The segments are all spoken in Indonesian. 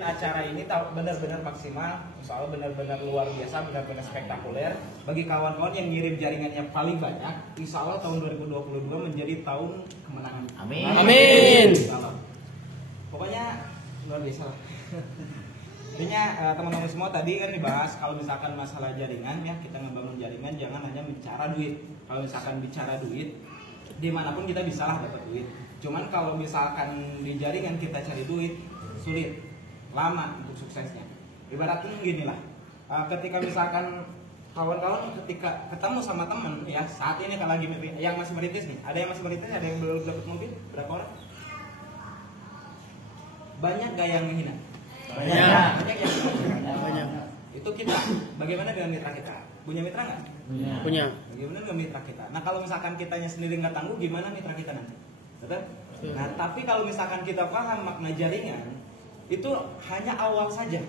bikin acara ini benar-benar maksimal, insya Allah benar-benar luar biasa, benar-benar spektakuler. Bagi kawan-kawan yang ngirim jaringannya paling banyak, insya Allah tahun 2022 menjadi tahun kemenangan. Amin. Amin. Pokoknya luar biasa lah. Intinya teman-teman semua tadi kan dibahas kalau misalkan masalah jaringan ya, kita ngebangun jaringan jangan hanya bicara duit. Kalau misalkan bicara duit, dimanapun kita bisa lah dapat duit. Cuman kalau misalkan di jaringan kita cari duit sulit, lama untuk suksesnya. Ibaratnya gini lah, ketika misalkan kawan-kawan ketika ketemu sama temen ya, saat ini kalau lagi yang masih merintis nih, ada yang masih merintis, ada yang belum dapat mobil, berapa orang? Banyak gak yang menghina? Banyak yang menghina. Banyak. Itu kita. Bagaimana dengan mitra kita? Punya mitra nggak? Punya. Bagaimana dengan mitra kita? Nah kalau misalkan kitanya sendiri nggak tangguh, gimana mitra kita nanti? Betul? Nah tapi kalau misalkan kita paham makna jaringan, itu hanya awal saja.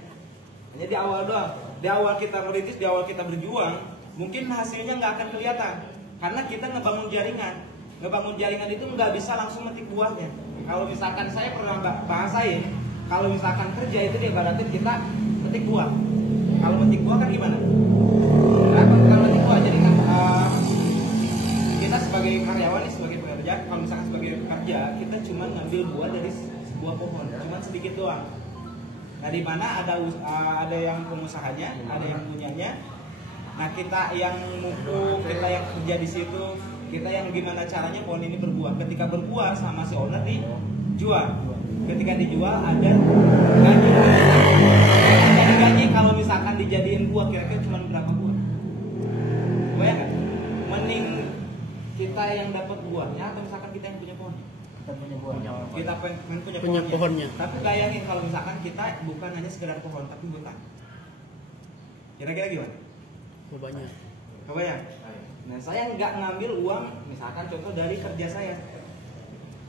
Hanya di awal doang. Di awal kita merintis, di awal kita berjuang, mungkin hasilnya nggak akan kelihatan. Karena kita ngebangun jaringan. Ngebangun jaringan itu nggak bisa langsung metik buahnya. Kalau misalkan saya pernah bahasain, kalau misalkan kerja itu diibaratin kita metik buah. Kalau metik buah kan gimana? Nah, kalau metik buah jadi kan kita sebagai karyawan nih, sebagai pekerja, kalau misalkan sebagai pekerja kita cuma ngambil buah dari sebuah pohon, cuma sedikit doang. Nah di mana ada yang pengusahanya, ada yang punyanya. Nah kita yang mukul, kita yang kerja di situ, kita yang gimana caranya pohon ini berbuah. Ketika berbuah sama si owner dijual. Ketika dijual ada gaji. Jadi gaji kalau misalkan dijadiin buah kira-kira cuma berapa buah? Bayang nggak? Mending kita yang dapat buahnya atau misalkan kita yang punya pohonnya? Kita punya buahnya. Kita Punya pohonnya. Tapi bayangin kalau misalkan kita bukan hanya sekedar pohon tapi hutan. Kira-kira gimana? Banyak. Kebayang? Nah saya nggak ngambil uang misalkan contoh dari kerja saya.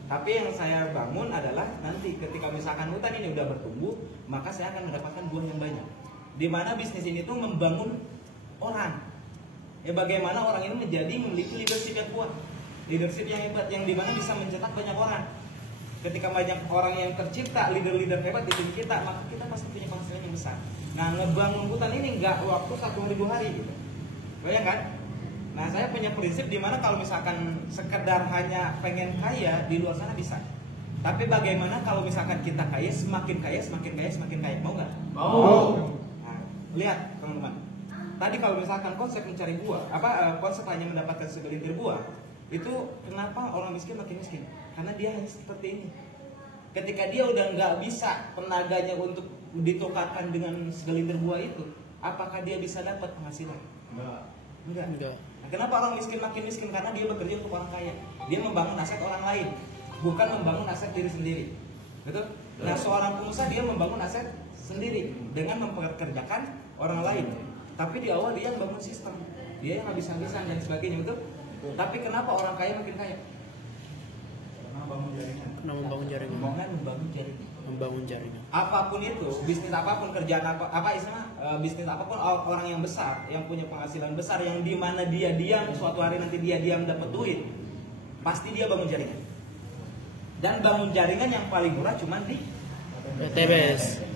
Tapi yang saya bangun adalah nanti ketika misalkan hutan ini udah bertumbuh, maka saya akan mendapatkan buah yang banyak. Dimana bisnis ini tuh membangun orang. Ya bagaimana orang ini memiliki leadership yang kuat, leadership yang hebat, yang dimana bisa mencetak banyak orang. Ketika banyak orang yang tercipta, leader-leader hebat di tim kita, maka kita pasti punya penghasilan yang besar. Nah ngebangun hutan ini nggak waktu 1.000 hari gitu. Bayang kan? Nah saya punya prinsip dimana kalau misalkan sekedar hanya pengen kaya di luar sana bisa. Tapi bagaimana kalau misalkan kita kaya, semakin kaya, semakin kaya, semakin kaya, mau nggak? Mau. Nah, lihat teman-teman. Tadi kalau misalkan konsep mencari buah, konsep hanya mendapatkan segelintir buah, itu kenapa orang miskin makin miskin? Karena dia hanya seperti ini. Ketika dia udah nggak bisa tenaganya untuk ditukarkan dengan segelintir buah itu, apakah dia bisa dapat penghasilan? Enggak. Nah, kenapa orang miskin makin miskin? Karena dia bekerja untuk orang kaya. Dia membangun aset orang lain, bukan membangun aset diri sendiri. Betul? Nah, seorang pengusaha dia membangun aset sendiri dengan mempekerjakan orang lain. Tapi di awal dia yang bangun sistem, dia yang habis-habisan dan sebagainya, betul? Tapi kenapa orang kaya makin kaya? Karena membangun jaringan. Membangun jaringan. Membangun jaringan. Apapun itu, bisnis apapun, kerjaan bisnis apapun, orang yang besar, yang punya penghasilan besar, yang di mana dia diam, suatu hari nanti dia diam dapat duit, pasti dia bangun jaringan. Dan bangun jaringan yang paling murah cuma di TBS.